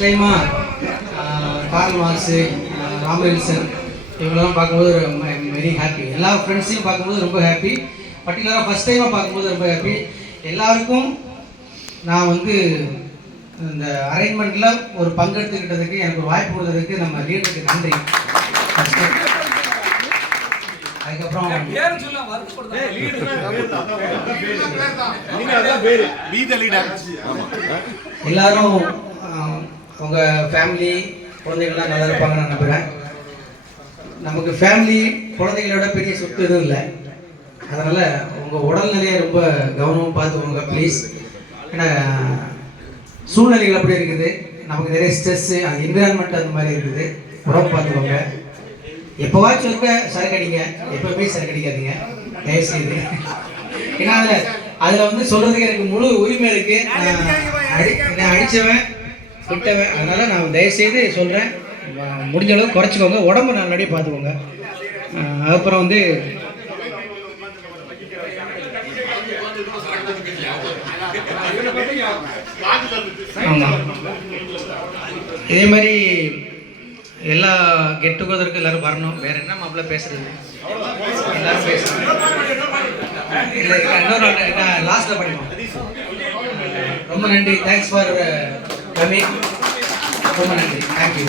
First டைமாக curl marks, ராமவில்சன் இவங்களெல்லாம் பார்க்கும்போது வெரி ஹாப்பி. எல்லா ஃப்ரெண்ட்ஸையும் பார்க்கும்போது ரொம்ப ஹாப்பி. பர்டிகுலராக ஃபஸ்ட் டைமாக பார்க்கும்போது ரொம்ப ஹாப்பி. எல்லாருக்கும் நான் வந்து இந்த அரேஞ்ச்மெண்ட்டில் ஒரு பங்கெடுத்துக்கிட்டதுக்கு, எனக்கு ஒரு வாய்ப்பு கொடுத்ததுக்கு நம்ம லீடருக்கு நன்றி. அதுக்கப்புறம் எல்லாரும் உங்கள் ஃபேமிலி குழந்தைகள்லாம் நல்லா இருப்பாங்கன்னு நான் நம்புகிறேன். நமக்கு ஃபேமிலி குழந்தைகளோட பெரிய சொத்து எதுவும் இல்லை. அதனால் உங்கள் உடல்நிலையை ரொம்ப கவனமாக பார்த்துக்கோங்க ப்ளீஸ். ஏன்னா சூழ்நிலைகள் அப்படி இருக்குது, நமக்கு நிறைய ஸ்ட்ரெஸ்ஸு, அது என்விரான்மெண்ட் அந்த மாதிரி இருக்குது. உடம்பு பார்த்துக்கோங்க. எப்போவாச்சும் இருக்க சரக்கு அடிங்க, எப்போவுமே சரக்கு அடிக்காதீங்க தயவு செய்து. ஏன்னா அதில் வந்து சொல்கிறதுக்கு எனக்கு முழு உரிமை இருக்குது. நான் அடித்தவன் விட்டவன், அதனால் நான் தயவுசெய்து சொல்கிறேன், முடிஞ்ச அளவுக்கு குறைச்சிக்கோங்க. உடம்பு நல்லபடியாக பார்த்துக்கோங்க. அப்புறம் வந்து ஆமாம், இதே மாதிரி எல்லா கெட் டுகெதருக்கு எல்லோரும் வரணும். வேறு என்ன மாப்பிள்ள பேசுகிறது, எல்லோரும் பேசுகிறேன். இல்லை இன்னொரு நான் லாஸ்ட்டில் படிப்போம். ரொம்ப நன்றி. Thanks for coming. ரொம்ப நன்றி. தேங்க்யூ.